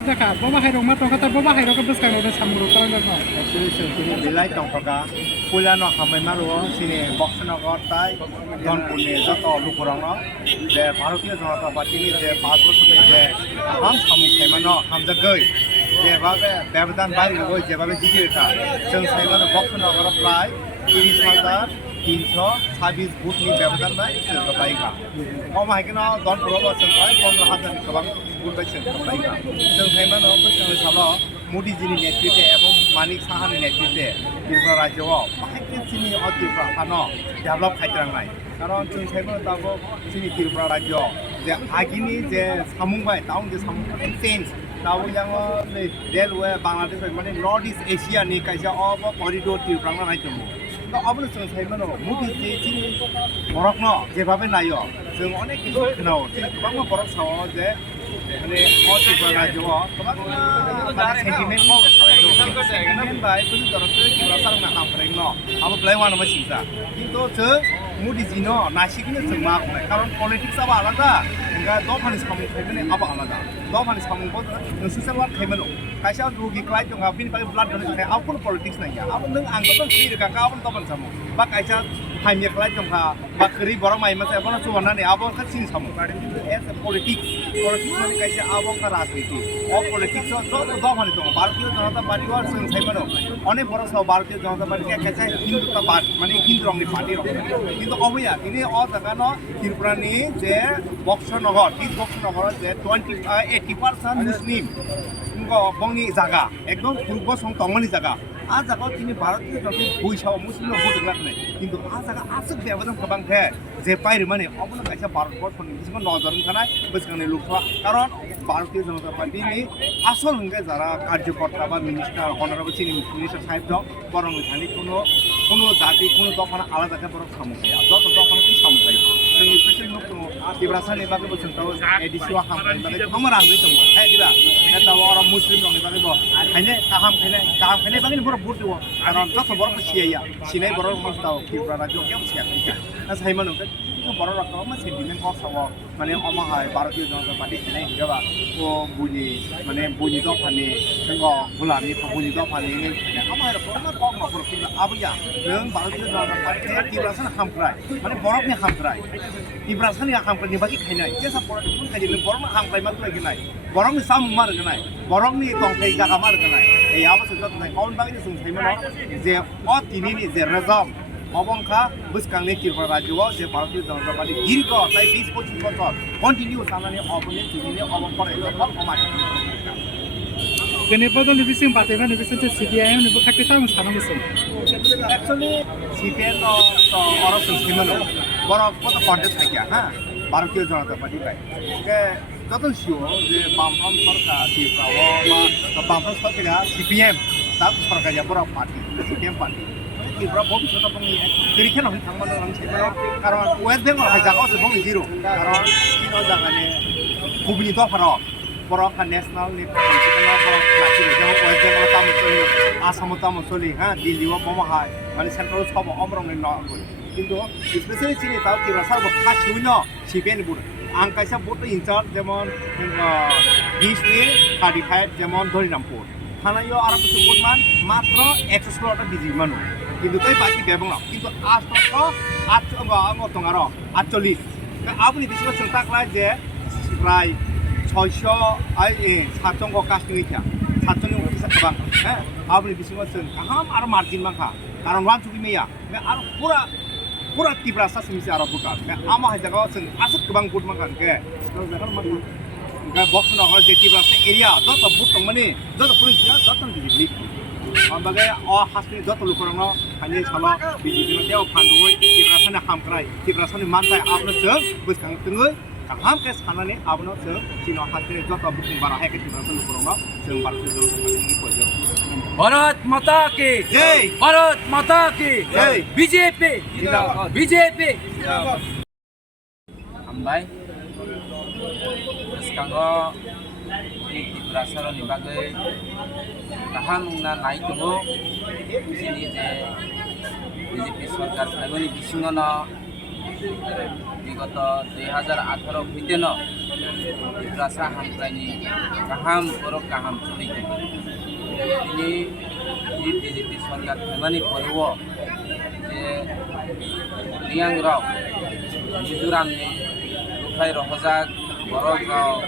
Jaka, bawa hai rong matong kata bawa hai rong kebes kan udah samuru kalau nggak mau. Actually, sini bilai tongkaga, pula no hamai maru, sini box no gortai, don pune joto lukurang no, de Bharatiya Janata Party ni de passport ni de ham samu keman no ham jagai, de babe bebedan bari no je babe jiji eta, jeng saya no box no gor prai, 30,326 vote ni bebedan bai, jeng kebai ka. Kau mah kena don pura jeng bai, 15,000 ni kebang vote bai jeng kebai ka. Jeng saya no bos kami sablo. Modi ji नेतृत्वे एवं मानिक साहा नेतृत्वे त्रिपुरा राज्य बाहायनि त्रिपुरा हानो develop खालामनाय कारण जों साइबो दाबो जोंनि त्रिपुरा राज्य जे आगिनि जे सामुंबाय टाउन जे सामुं चेन्ज दाबो जोङो नै रेलवे बांलादेश माने नर्थ इस्ट एशिया नि कायसा अब करिडोर त्रिपुरा नाय दङ दा अबनो जों साइबो मोदी जी जोंनि बरकनो जेबाबे नायो जों अनेक किछु खोनाव जों गोबां बरक साव जे माने त्रिपुरा राज्य माने सेन्टिमेन्ट मावो सावरायदो सेन्टिमेन्ट बाय तुझी तरफे किबा सारना हामफ्रें न अब ब्लाय वानो मसिसा किन्तु जों मोदी जी न नासिकनो जों मा बुंनाय कारण पलिटिक्स आबो आलादा इंगा दफानि सामुं खायबोने आबो आलादा दफानि सामुंखौ नोंसोर वा खायमोन खायसा रुगि क्लाइ दङ बिनि बागै ब्लाड होनो थाखाय आबो पलिटिक्स नाया आबो नों आंखौ तो फ्रि रोखा आबो दफानि सामुं बा खायसा हाइमे क्लाइ दंहा बा खरि बर माइ मासे आबो सुवनानै आबो खासिनि सामुं एज ए पलिटिक्स माने खायसा आबो का राजनीति अ पलिटिक्स दफानि दङ भारतीय जनता पार्टी वा जों साइमोन अनेक बर साव भारतीय जनता पार्टी खायसा हिन्दुता पार्टी माने हिन्दु रंनि पार्टी रं কিন্তু অবয়া ইনি অ জাগানো ত্রিপুরানি যে বক্সনগর এই বক্সনগর যে 80% মুসলিম বংনি জায়গা একদম পূর্ব সং তংমানি জায়গা আ জায়গা তিনি ভারতীয় জাতি বৈশাও মুসলিম ভোট লাগনে কিন্তু আ জায়গা আসক বেবাদম গোবাং থে যে পাইরে মানে অবন কাইসা ভারতবর্ষনি বিসিম নজর খানায় বসকানে লোকফা কারণ ভারতীয় জনতা পার্টিনি আসল হঙ্গে যারা কার্যকর্তা বা মিনিস্টার অনারেবল চিনি মিনিস্টার সাহেব দं বরং এখানে কোনো জাতি কোনো দফানা আলাদা বরং সামু খায়া যত দফানা কি সামু খায় जोंनि प्रेसिडेन्ट नों दङ दिब्रासानि बागै बोसोनखौ एडिसिवा हामखायनि बागै हमर आंगै दङ हाय दिबा eta orang muslim dong बागै bo खायने गाहाम खायनाय बागै बर बुट दङ कारण जत बर सिया सिनाय बर मस्ताव त्रिपुरा राज्य केव सिया ना साइमन नों কিন্তু বড় রকম সেন্টিমেন্ট কসাব মানে অমাহায় ভারতীয় জনতা পার্টি খেলাই হিসাবা ও বুঝি মানে বুঝি দফানি जों गुलामनि बुझि दफानि আমায় রকম কম নখর কিন্তু আবইয়া नों भारतीय जनता पार्टी तिब्रासन हामख्राय माने बरफनि हामख्राय तिब्रासनि हामख्रायनि बागै खायनाय जेसा पलिटिक्स खायदि बरफनि हामख्राय मा खायनाय बरफनि साम मार गनाय बरफनि दंथाय जागा मार गनाय ए आबो जत नाय अन बागै जों साइमन जे अ तिनिनि जे रजम অবংখা বুসকাংনি ত্রিপুরা রাজ্যও যে ভারতীয় জনতা পার্টি দীর্ঘ তাই 20-25 বছর কন্টিনিউ সামনে অবনে তিনিনে অবং করে অমাই Kene bodo ni bising partai mana bising tu CPIM ni bukan kita mesti sama bising. Actually CPIM तो orang sosial orang kota kontes lagi ha Bharatiya Janata party का के जतन सियो जे बामफ्राम सरकार ত্রিপুরা বা बामफ्राम सरकार CPIM tak सरकार ya बरफ पार्टी CPIM पार्टी त्रिपुरा भविष्यत बंनि गरिखेन होय थांबानो आं साइबानो कारण वेस्ट बेंगल हाजागाव से बंनि जिरो कारण किनो जागाने गुबुनि दफाराव बरफ नेशनल नि कनसिपना बरफ लाखिनो जों वेस्ट बेंगल तामुसलि आसाम तामुसलि हा दिल्लीआव बमाहाय माने सेन्ट्रेल सब अमरंनि न কিন্তু স্পেশালি চিনি তাও त्रिपुरा सारबो खासिउनो सिपिएन बुड आं कायसा बुट इनचार्ज जेमन 20 नि 35 जेमन धरिनामपुर थानायो आरो কিছু বুটমান মাত্র 116টা বিজি মানো কিন্তু তাই বাকি বেবং কিন্তু আজতো আম দङ आरो 48 আপনি বিশেষ চিন্তাকলাই যে প্রায় 600 আই 700 को कास्टिंग इथा 700 नि किसा गोबां हो আপনি বিশেষ जों गाहाम आरो मार्जिन माखा कारण वान चुकि मैया आरो पूरा त्रिपुरा सासिमिसे आरो बुटा आमा हाजागाव जों आसक गोबां बुट माखान के जागार मा बक्स नगर जे त्रिपुरा एरिया जत बुट दं माने जत पुलिसिया जत दिलि बागै अ हासनि जत लुकरनो हानि सालो बिजिबिनो तेव फानदुय त्रिपुरासनि हामख्राय त्रिपुरासनि मानथाय आपनो जों बोसखां जोङो गाहाम के साननानै आपनो जों सिनो हासनि जत बुकिं बारा हायके त्रिपुरासनि लुकरनो जों भारतीय जनता पार्टीनि पयजो भारत माता की जय भारत माता की जय बीजेपी बीजेपी हामबाय सिगाङाव त्रिपुरा सरनि बागै गाहाम ना नायदोंबो जोंनि जे बिजेपि सरकार थानायनि बिथिङाव বিগত 2018 হইতেন Tiprasa hamtraini kaham borok kaham chuli ini di BJP sarkar themani porwo je liang rok Mizoram ni rukhai rohajak borok rok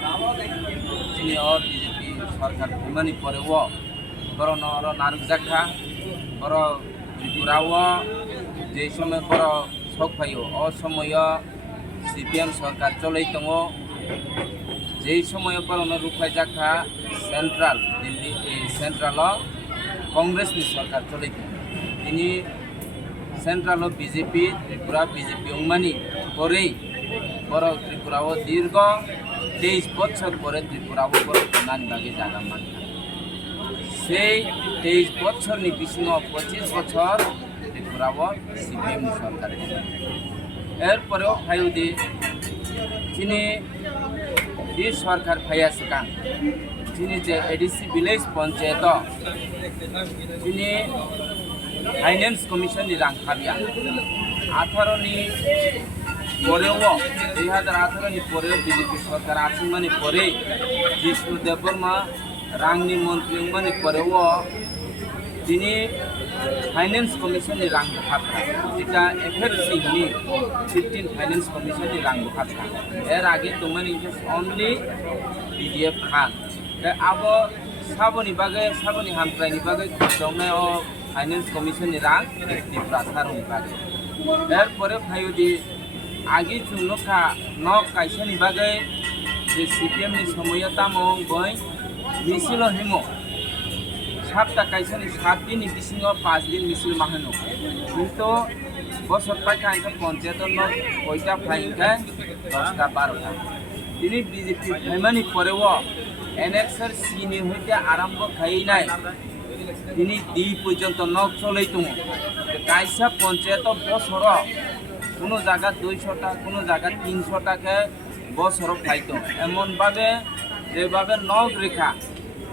ini or BJP sarkar themani porwo borok oro narukjakha borok Tripurawo je সময় বড় শোক পাইও অসময় CPM সরকার চলাই দङ যে সময় বড় রুখাই জাখা central Delhi central কংগ্রেসনি সরকার চলাই দङ তিনি সেন্ট্রাল বিজেপি ত্রিপুরা বিজেপি অংমানি পরেই বড় ত্রিপুরাও দীর্ঘ 23 বছর পরে ত্রিপুরাও বড় নানি বাগে জায়গা মান সেই 23 বছরনি বিসিङ 25 বছর ত্রিপুরাও সিপিএম সরকার এরপরেও ফাইউদি যিনি এই সরকার ফাইয়া সিকাং যিনি যে এডিসি ভিলেজ পঞ্চায়েত যিনি ফাইন্যান্স কমিশননি রাং খাবিয়া 18 পরেও 2018 পরেও বিজেপি সরকার আসিমানি পরে জিষ্ণু দেববর্মা রাংনি মন্ত্রী মানি পরেও তিনি ফাইন্যান্স কমিশননি রাং খাবখা যেটা এফএফসি নি 15 ফাইন্যান্স কমিশননি রাং খাবখা এর আগে তোমনি অনলি পিডিএফ খান আবো সাবনি বাগে সাবনি হামপ্রাইনি বাগে জংনায় ফাইন্যান্স কমিশননি রাং ত্রিপুরা সারনি বাগে এরপরে ফাইউদি আগে চুনখা নক কাইসানি বাগে যে সিপিএম নি সময় তামং বই মিছিল হিমো 7টা কাইসানি 7 দিন বিসিङ 5 দিন মিছিল মাহানো কিন্তু বছর পাইকা পঞ্চায়েত কয়টা ফাইকা 10টা 12টা তিনি বিজেপি ফাইমানি পরেও এনএক্সর সিনি হইতে আরম্ভ খাই নাই তিনি দি পর্যন্ত নক চলাই দङ কাইসা পঞ্চায়েত বছর কোনো জায়গা 200টা কোনো জায়গা 300টাকে বছর ফাইত এমন ভাবে যেভাবে নক রেখা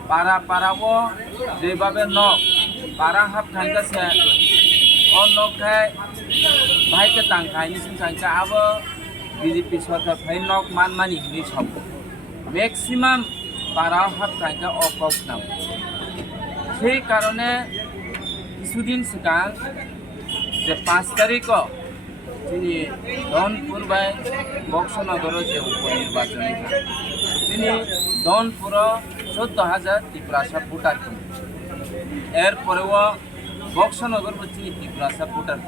পাড়া পাড়াবো যেভাবে নক পাড়া হাফ খাইছে ও নখাই ভাইকে টাংখাই নিসিম খাইছে আবো বিজেপি সরকার ফাই নক মানমানি নি সব ম্যাক্সিমাম পাড়া হাফ খাইছে অকক নাম সেই কারণে কিছুদিন সিগাং যে 5 তারিখ তিনি ধনপুর বাই বক্সনগর যে উপনির্বাচনী তিনি ধনপুর 14,000 ত্রিপুরাসা ভোটার এরপরেও বক্সনগর তিনি ত্রিপুরাসা ভোটার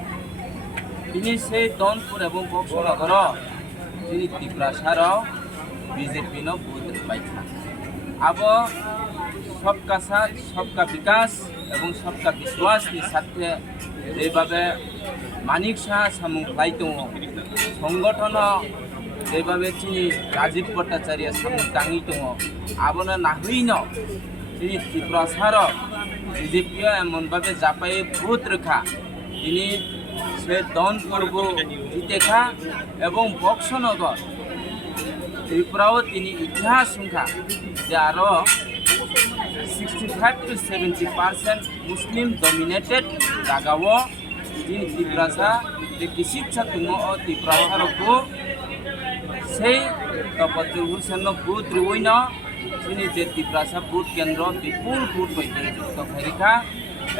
তিনি সেই ধনপুর এবং বক্সনগর তিনি ত্রিপুরাসার বিজেপি ভোট পাইছে আবো সবকা সাথ সবকা বিকাশ এবং সবকা বিশ্বাসনি সাথে যেভাবে মানিক সাহা সামুং খাই দङ সংগঠন যেভাবে তিনি রাজীব ভট্টাচার্য সামুং টাঙি দङ আবনো নাহইন তিনি ত্রিপুরাসার বিজেপি এমনভাবে জাপাই ভোট রেখা তিনি সে ধনপুরব জিতেখা এবং বক্সনগর ত্রিপুরাও তিনি ইতিহাস সংখ্যা যে আরো 65 to 70% মুসলিম ডমিনেটেড জায়গাও তিনি ত্রিপুরাসা যে কৃষিচ্ছা দङ ত্রিপুরাসারকু সেই তপত্রভূষণ বুথ রইন তিনি যে ত্রিপুরাসা বুথ কেন্দ্র বিপুল বুথ বৈদ্যুক্ত খাইকা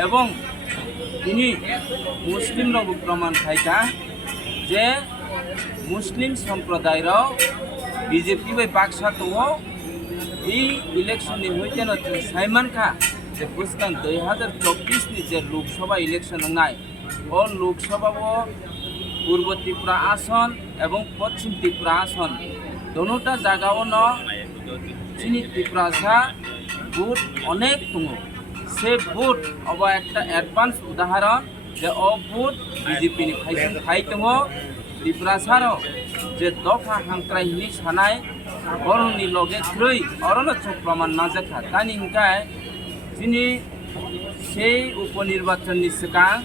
এবং তিনি মুসলিম প্রমাণ খাইকা যে মুসলিম সম্প্রদায়ের বিজেপি বাই বাক্সা দङ এই ইলেকশন হইতেন সাইমান খা যে বুঝতাম 2024 নি যে লোকসভা ইলেকশন নাই ও লোকসভাও পূর্ব ত্রিপুরা আসন এবং পশ্চিম ত্রিপুরা আসন দোনোটা জায়গাও তিনি ত্রিপুরাসা ভোট অনেক দङ সে ভোট অব একটা অ্যাডভান্স উদাহরণ যে ও ভোট বিজেপি নি খাই দङ ত্রিপুরাসার যে দফা হাংক্রাইনি সানায় বরণনি লগে থ্রই অরণাচল প্রমাণ না দেখা তানি হিংকায় তিনি সেই উপনির্বাচননি সিগাং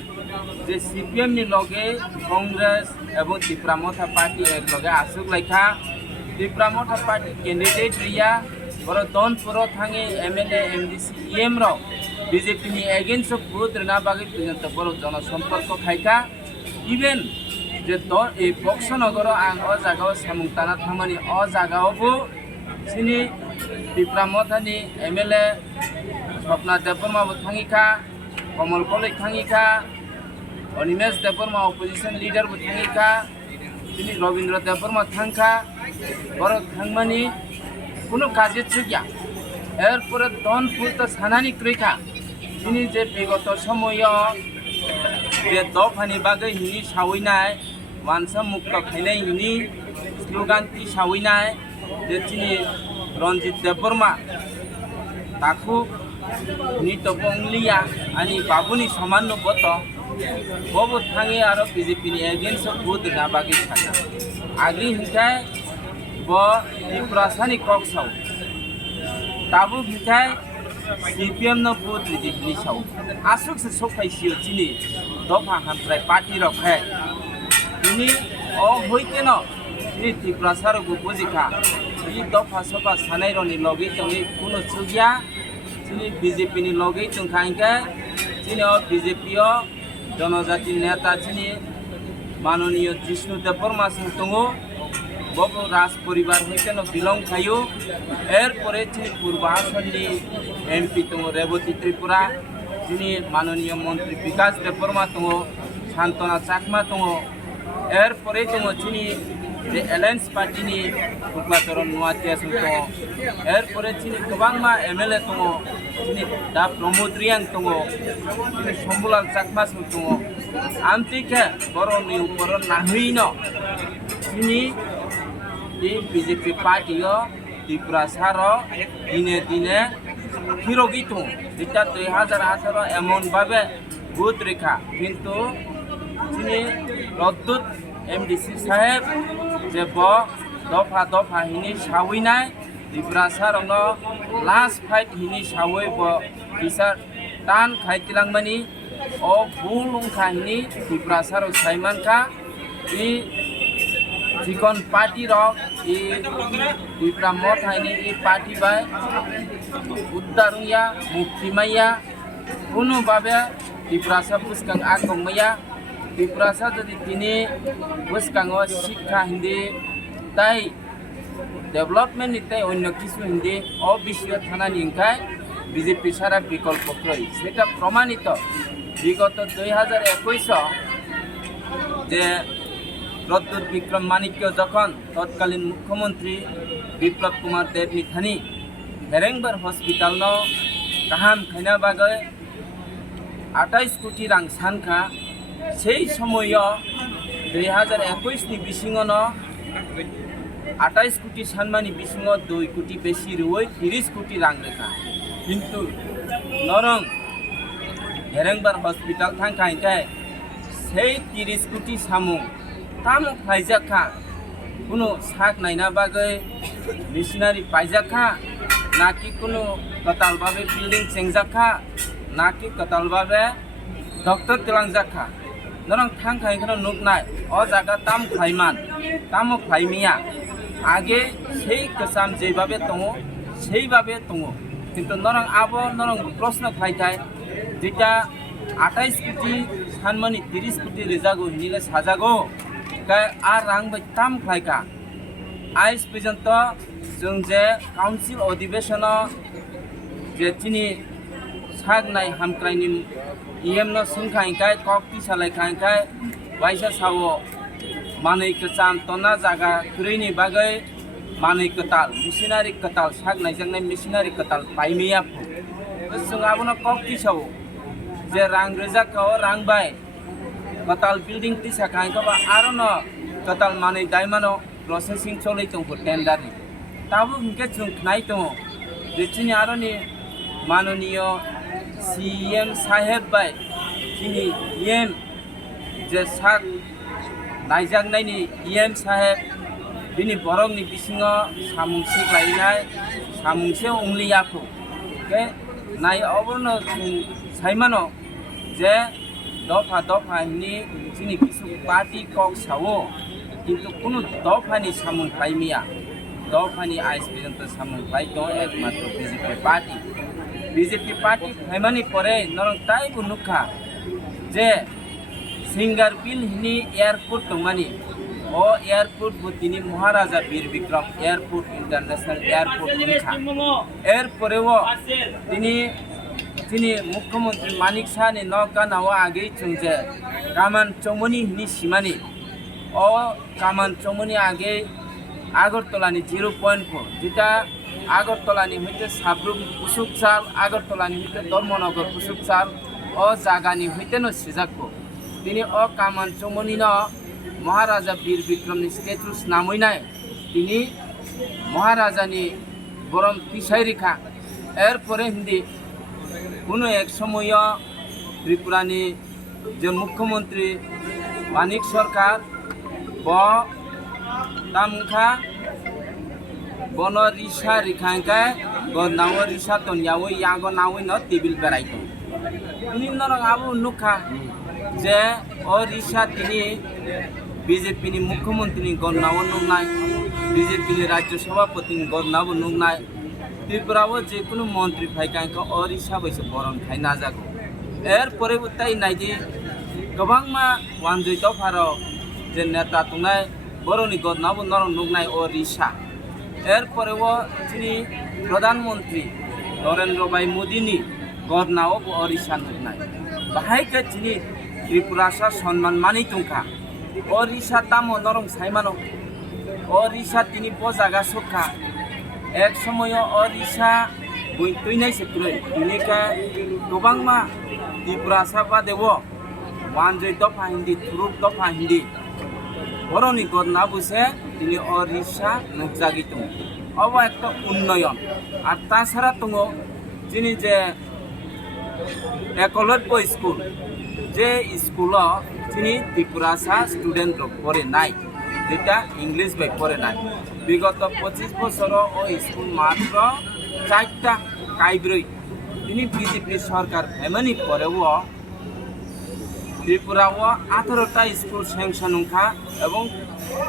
যে সিপিএম নি লগে কংগ্রেস এবং ত্রিপুরা মথা পার্টি এক লগে আসুক লাইখা ত্রিপুরা মথা পার্টি ক্যান্ডিডেট রিয়া বড় Dhanpur Than MLA MDC EM র বিজেপি নি এগেইনস্ট ভোট রেনা বাগে পর্যন্ত বড় জনসম্পর্ক খাইকা ইভেন যে এই বক্সনগর আং অ জায়গাও সামুং টানা থামানি অ জায়গাও sini Pipramotani MLA Swapna Deporma Buthangika Komal Kolik Thangika Onimes Deporma opposition leader Buthangika sini Robindra Deporma Thangka Borok Thangmani কোনো কাজে চুকিয়া এরপরে দন ফুলতে সানানি ক্রেখা তিনি যে বিগত সময় যে দফানি বাগে হিনি সাউইনায় মানসা মুক্ত খাইনাই হিনি স্লোগানটি সাউইনায় যে তিনি রঞ্জিত দেববর্মা তাকু হিনি তপংলিয়া আনি বাবুনি সামান্য বত ববু থাঙে আর বিজেপিনি এগেন্সট ভোট না বাগে সাকা আগলি হিংখায় Ipurasani kok sau, tabu kita CPM no booth di sau. Asuk sesukai siu cini, dopa hamprai parti rok hai. Ini hoite no, ini Ipurasaro gupozika. Ini dopa sopa sanai roni logi tongi kuno sugia, cini BJP ni logi tong kainka, cini BJP Janojati neta cini Manoniyo Jishnu Deporma sing tongo. ববু রাজ পরিবার হইতে belong খাইও এরপরে তিনি পূর্বাসনী MP দङ Rebati Tripura যিনি মাননীয় মন্ত্রী বিকাশ দেববর্মা দङ শান্তনা চাকমা দङ এরপরে দङ তিনি যে এলায়েন্স পার্টিনি শুক্লাচরণ নুয়াতিয়া দङ এরপরে তিনি গোबांमा MLA दङ তিনি দা প্রমোদ রিয়াং दङ তিনি শম্ভুলাল চাকমা দङ আমতিকে বরনি উপর নাহইন তিনি di BJP party yo Ipurasaro dine hirogi tu dita 2018 emon babe buth rekha kintu sini Raddut MDC saheb je bo dofa hini sawinai Ipurasaro no last fight hini sawai bo bisa tan khaitilang mani o bulung kahini Ipurasaro saiman ka di Jikon party rok Pipramot haini party by Uddarungya Muktimaya Kuno babe Piprasa puskang akong maya Piprasa jadi tini puskang o শিক্ষা hindi tai development itai onno kisu hindi o bishiyo thana ningkai BJP sara bikolpo kroi seta promanito bigoto 2021 je রদ্দুর Vikram Manikya যখন তৎকালীন মুখ্যমন্ত্রী Biplab Kumar Deb নিথানি হেরেংবার hospital ন কাহাম খাইনা বাগে 28 কোটি রাং সানখা সেই সময় 2021 নি বিসিং ন 28 কোটি সানমানি বিসিং 2 কোটি বেশি রুই 30 কোটি রাং রেখা কিন্তু নরং হেরেংবার হসপিটাল থাংখাইকাই সেই 30 কোটি সামু tamu paijaka kuno sak naina bagai missionary paijaka naki kuno katal babe building chengjaka naki katal babe doctor tilangjaka norang thang khai khano nuknai o jaga tam khaiman tamu khaimia age sei kasam je babe tongo sei babe tongo kintu norang abo norang proshno khaikai jeta 28 কোটি সানমানি 30 কোটি রেজাগো নিলে সাজাগো আর রাং by তাম খাইকা আইস পর্যন্ত जों जे council अधिवेशन जे चिनी सागनाय हामक्राइनि इएम न सुनखाइखाय कक्ति सालायखाइखाय बाइसा सावो मानै कचाम तना जागा खुरैनि बागै मानै कताल मिशनारि कताल सागनाय जंनाय मिशनारि कताल पाइमिया जों आबोनो कक्ति सावो जे रां रेजाकाव रां बाय कताल बिल्डिंग तिसा खाइखाबा आरो न कताल मानै दाइमानो प्रोसेसिंग चलै दं टेन्डार ताबो हिंके जों खनाय दं बेथिनि आरोनि माननीय सीएम साहेब बाय जिनि इएम जे साग नायजागनायनि इएम साहेब बिनि बरंनि बिसिङाव सामुंसे गायनाय सामुंसे उंलियाखौ के नाय अबनो साइमानो जे दफा दफानि जिनि किसु पार्टी कक सावो किन्तु कुनु दफानि सामुं खाइमिया दफानि आइस पर्यन्त सामुं खाइ दं एकमात्र बीजेपी पार्टी खाइमानि परे नरं ताइबो नुखा जे सिंगार बिल हिनि एयारपोर्ट दंमानि ও এয়ারপোর্ট তিনি মহারাজা বীর বিক্রম এয়ারপোর্ট ইন্টারন্যাশনাল এয়ারপোর্ট উনখা এরপরেও তিনি মুখ্যমন্ত্রী মানিক সাহানি নগানাও আগেই চুংছে কামান চৌমনি হিনি সীমানি ও কামান চৌমনি আগে আগরতলানি 0.4 যেটা আগরতলানি হইতে সাবরুম কুসুক চাল আগরতলানি হইতে ধর্মনগর কুসুক চাল ও জাগানি হইতে ন সিজাকো তিনি ও কামান চৌমনি ন মহারাজা বীর বিক্রমনি স্ট্যাচুস নামইনায় তিনি মহারাজানি বরম পিছাই রেখা এরপরে হিন্দি কোনো এক সময় ত্রিপুরানি যে মুখ্যমন্ত্রী মানিক সরকার তামখা বন রিসা রিখাঙ্কায় নাও রিসা তো নিয়াও ইয়াগো নাওই ন টেবিল বেড়াইতো তিনি নরং আবু নুখা যে ও রিসা তিনি বিজেপিনি মুখ্যমন্ত্রী গণনাও নুংনাই বিজেপিনি রাজ্য সভাপতি গণনাও নুংনাই ত্রিপুরাও যে কোনো মন্ত্রী ফাইকাঙ্ক ও রিসা বৈसे বরণ খাই না যাগো এরপরে তাই নাইদি गोबां मा वानजय दफाराव जे नेता तुंनाय बर'नि गदनाबो नरम नुगनाय ओ रिसा एरपरेও তিনি प्रधानमंत्री नरेंद्र भाई मोदीनि गदनाव ओ रिसा नुगनाय बाहायके তিনি त्रिपुरासा सम्मान मानि तुंखा ओ रिसा तामो नरम साइमानो ओ रिसा তিনি बजागा सखा एक समय ओ रिसा बुइतुइनाय सेक्रै तिनिका गोबां मा त्रिपुरासा बादेवो वानजय दफा हिंदी थुरुप दफा हिंदी बर'नि गदना बुझे তিনি অরিশা নুকজাগি দङ अब একটা উন্নয়ন আর তাছাড়া দङ যিনি যে একলব্য স্কুল যে স্কুলও তিনি ত্রিপুরাসা স্টুডেন্ট পড়ে নাই যেটা ইংলিশ বাই পড়ে নাই বিগত 25 বছর ও স্কুল মাত্র 4টা কাইব্রই তিনি বিজেপি সরকার এমনি পরেও ত্রিপুরাও 18টা স্কুল স্যাংশন উনখা এবং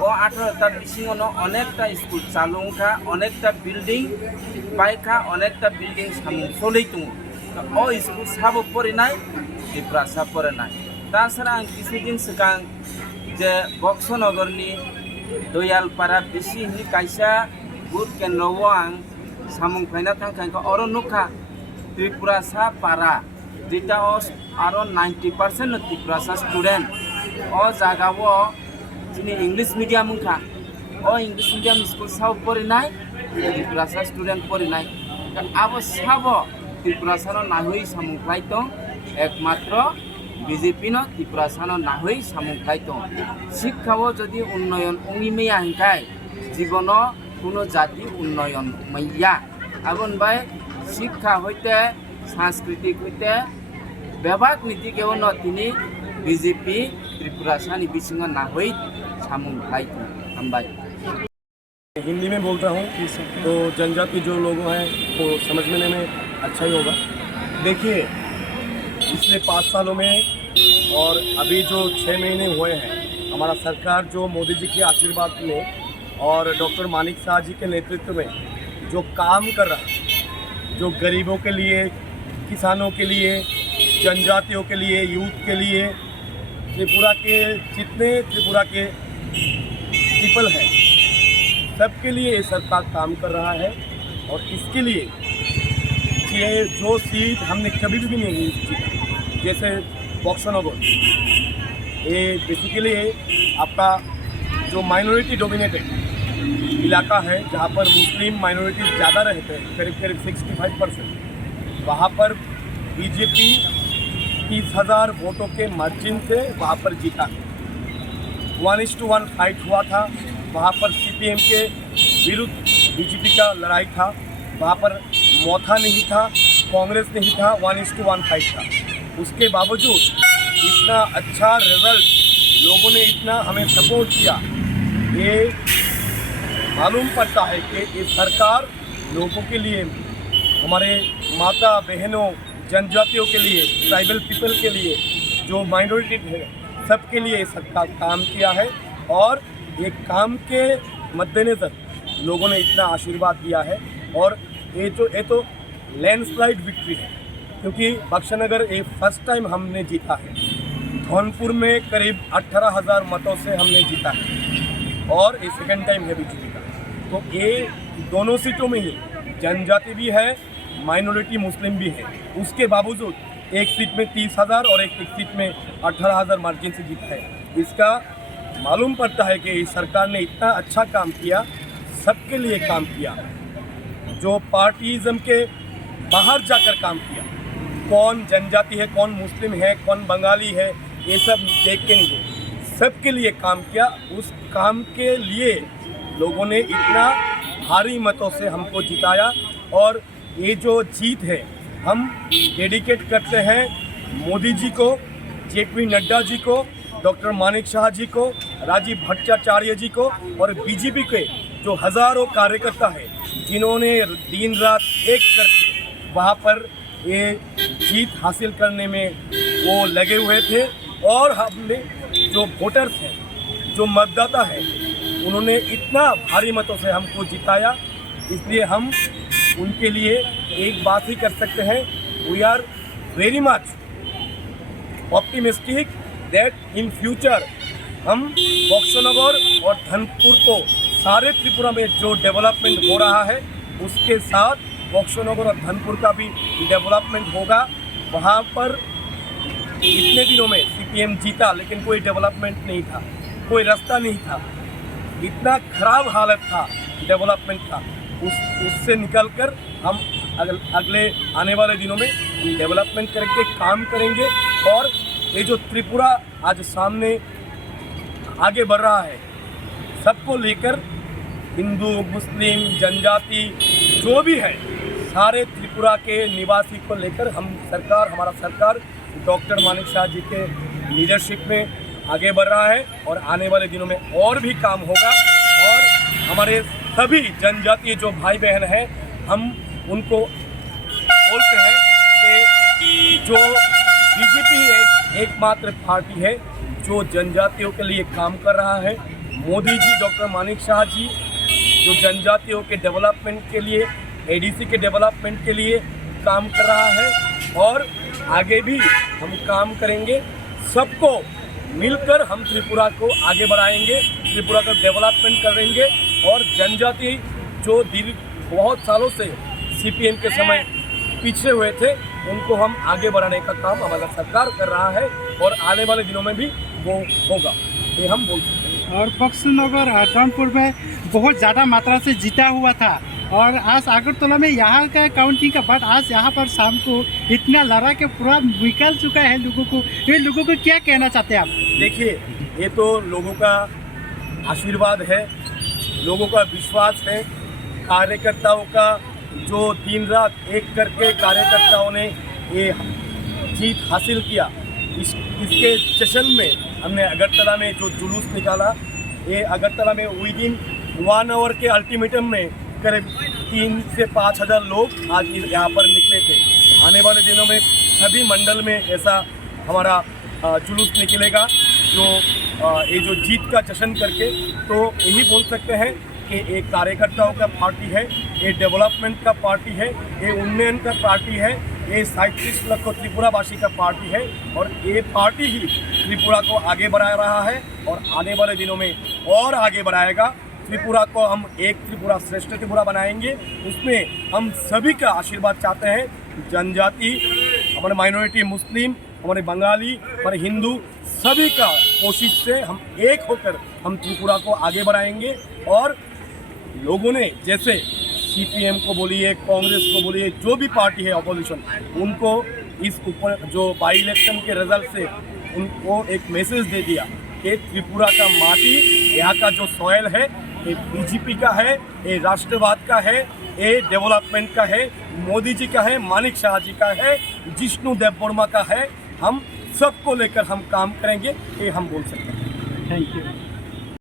ও 18টা বিশিঙন অনেকটা স্কুল চালু উনখা অনেকটা বিল্ডিং পাইখা অনেকটা বিল্ডিং সামু চলেই দङ ও স্কুল সাবো পড়ে নাই ত্রিপুরাসা পড়ে নাই তাছাড়া आं কিছুদিন सिगां যে বক্সনগরনি দয়ালপাড়া বিসি हि कायसा बुथ केन्द्रआव आं सामुं फायना थांखांखौ अर नुखा त्रिपुरासा पारा যেটা আরো 90% ত্রিপুরাসা স্টুডেন্ট ও জাগাও যিনি ইংলিশ মিডিয়াম উনখা ও ইংলিশ মিডিয়াম স্কুল সাব পড়ে নাই ত্রিপুরাসা স্টুডেন্ট পড়ে নাই আবো সাব ত্রিপুরাসানো নাহই সামুখাই দं একমাত্র বিজেপি ন ত্রিপুরাসানো নাহই সামুখাই দं শিক্ষাও যদি উন্নয়ন উঙিমেয়া হিংখাই জীবন কোনো জাতি উন্নয়ন মাইয়া আগুন বাই শিক্ষা হইতে সাংস্কৃতিক হইতে ব্যবহার নীতি কেवन তিনি বিজেপি ত্রিপুরাসাनी बिसिंग नाहई सामुखाई हामबाय हिंदी में बोलता हूँ तो जनजाति जो लोग हैं वो समझने में अच्छा ही होगा। देखिए पिछले 5 सालों में और अभी जो 6 महीने हुए हैं हमारा सरकार जो मोदी जी के आशीर्वाद में और डॉक्टर मानिक साहा जी के नेतृत्व में जो काम कर रहा है जो गरीबों के लिए किसानों के लिए जनजातियों के लिए यूथ के लिए त्रिपुरा के जितने त्रिपुरा के पीपल हैं सबके लिए ये सरकार काम कर रहा है और इसके लिए ये जो सीट हमने कभी भी नहीं जीता जैसे बॉक्सनगर ये बेसिकली आपका जो माइनॉरिटी डोमिनेटेड इलाका है जहाँ पर मुस्लिम माइनॉरिटी ज़्यादा रहते हैं करीब 65%। वहाँ पर बीजेपी 30,000 वोटों के मार्जिन से वहाँ पर जीता 1:1 फाइट हुआ था। वहाँ पर सीपीएम के विरुद्ध बीजेपी का लड़ाई था। वहाँ पर मौथा नहीं था, कांग्रेस नहीं था, 1:1 फाइट था। उसके बावजूद इतना अच्छा रिजल्ट लोगों ने इतना हमें सपोर्ट किया ये मालूम पड़ता है कि ये सरकार लोगों के लिए हमारे माता बहनों जनजातियों के लिए ट्राइबल पीपल के लिए जो माइनॉरिटी है सबके लिए सरकार काम किया है और ये काम के मद्देनज़र लोगों ने इतना आशीर्वाद दिया है। और ये तो लैंडस्लाइड विक्ट्री है क्योंकि बक्सनगर ये फर्स्ट टाइम हमने जीता है। धौनपुर में करीब 18,000 मतों से हमने जीता है और ये सेकंड टाइम है बीजेपी का। तो ये दोनों सीटों में ही जनजाति भी है, माइनॉरिटी मुस्लिम भी है। उसके बावजूद एक सीट में 30,000 और एक सीट में 18,000 मार्जिन से जीता है। इसका मालूम पड़ता है कि इस सरकार ने इतना अच्छा काम किया, सबके लिए काम किया, जो पार्टीज़म के बाहर जाकर काम किया। कौन जनजाति है, कौन मुस्लिम है, कौन बंगाली है, ये सब देख के नहीं है, सबके लिए काम किया। उस काम के लिए लोगों ने इतना भारी मतों से हमको जिताया। और ये जो जीत है हम डेडिकेट करते हैं मोदी जी को, JP नड्डा जी को, डॉक्टर मानिक शाह जी को, राजीव भट्टाचार्य जी को और बीजेपी के जो हज़ारों कार्यकर्ता है जिन्होंने दिन रात एक करके वहाँ पर ये जीत हासिल करने में वो लगे हुए थे। और हमने जो वोटर्स हैं, जो मतदाता है, उन्होंने इतना भारी मतों से हमको जिताया। इसलिए हम उनके लिए एक बात ही कर सकते हैं, we are very much optimistic that in future हम बक्सनगर और धनपुर को सारे त्रिपुरा में जो डेवलपमेंट हो रहा है उसके साथ बक्सनगर और धनपुर का भी डेवलपमेंट होगा। वहाँ पर इतने दिनों में CPM जीता लेकिन कोई डेवलपमेंट नहीं था, कोई रास्ता नहीं था, इतना खराब हालत था डेवलपमेंट का। उससे निकलकर हम अगले आने वाले दिनों में डेवलपमेंट करके काम करेंगे। और ये जो त्रिपुरा आज सामने आगे बढ़ रहा है, सबको लेकर हिंदू, मुस्लिम, जनजाति जो भी है, सारे त्रिपुरा के निवासी को लेकर हमारा सरकार डॉक्टर मानिक शाह जी के लीडरशिप में आगे बढ़ रहा है। और आने वाले दिनों में और भी काम होगा। और हमारे सभी जनजातीय जो भाई बहन हैं, हम उनको बोलते हैं कि जो बीजेपी एकमात्र पार्टी है जो जनजातियों के लिए काम कर रहा है। मोदी जी, डॉक्टर मानिक शाह जी जो जनजातियों के डेवलपमेंट के लिए, ADC के डेवलपमेंट के लिए काम कर रहा है। और आगे भी हम काम करेंगे, सबको मिलकर हम त्रिपुरा को आगे बढ़ाएंगे, त्रिपुरा का डेवलपमेंट करेंगे। और जनजाति जो बहुत सालों से CPM के समय पीछे हुए थे, उनको हम आगे बढ़ाने का काम हमारा सरकार कर रहा है और आने वाले दिनों में भी वो होगा, ये हम बोल सकते हैं। और बक्सनगर धनपुर में बहुत ज़्यादा मात्रा से जीता हुआ था और आज अगरतला में यहाँ का काउंटिंग का बाद आज यहाँ पर शाम को इतना लड़ा के पूरा निकल चुका है लोगों को। ये लोगों को क्या कहना चाहते हैं आप? देखिए, ये तो लोगों का आशीर्वाद है, लोगों का विश्वास है, कार्यकर्ताओं का जो दिन रात एक करके कार्यकर्ताओं ने ये जीत हासिल किया। इसके जश्न में हमने अगरतला में जो जुलूस निकाला, ये अगरतला में विदिन 1 आवर के अल्टीमेटम में करीब 3 से 5 हज़ार लोग आज यहाँ पर निकले थे। आने वाले दिनों में सभी मंडल में ऐसा हमारा जुलूस निकलेगा ये जो जीत का जश्न करके। तो यही बोल सकते हैं कि एक कार्यकर्ताओं का पार्टी है, ये डेवलपमेंट का पार्टी है, ये उन्नयन का पार्टी है, ये 37 लाख त्रिपुरावासी का पार्टी है। और ये पार्टी ही त्रिपुरा को आगे बढ़ा रहा है और आने वाले दिनों में और आगे बढ़ाएगा। त्रिपुरा को हम एक त्रिपुरा श्रेष्ठ त्रिपुरा बनाएंगे, उसमें हम सभी का आशीर्वाद चाहते हैं। जनजाति, हमारे माइनॉरिटी मुस्लिम, हमारे बंगाली, हमारे हिंदू, सभी का कोशिश से हम एक होकर हम त्रिपुरा को आगे बढ़ाएंगे। और लोगों ने जैसे CPM को बोलिए, कांग्रेस को बोलिए, जो भी पार्टी है अपोजिशन, उनको इस ऊपर जो बाई इलेक्शन के रिजल्ट से उनको एक मैसेज दे दिया कि त्रिपुरा का माटी, यहाँ का जो सॉयल है, ये बीजेपी का है, ये राष्ट्रवाद का है, ये डेवलपमेंट का है, मोदी जी का है, मानिक शाह जी का है, जिष्णु देवबर्मा का है। हम सबको लेकर हम काम करेंगे, ये हम बोल सकते हैं। Thank you.